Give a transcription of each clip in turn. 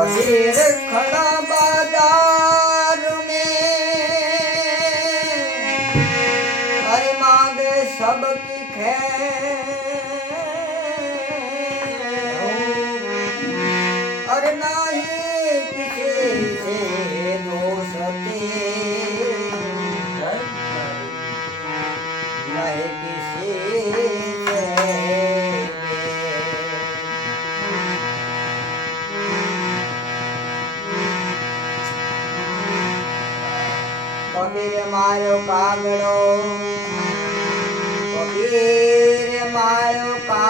ખડા મારો કાગડો કબીર મારો પા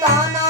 তা না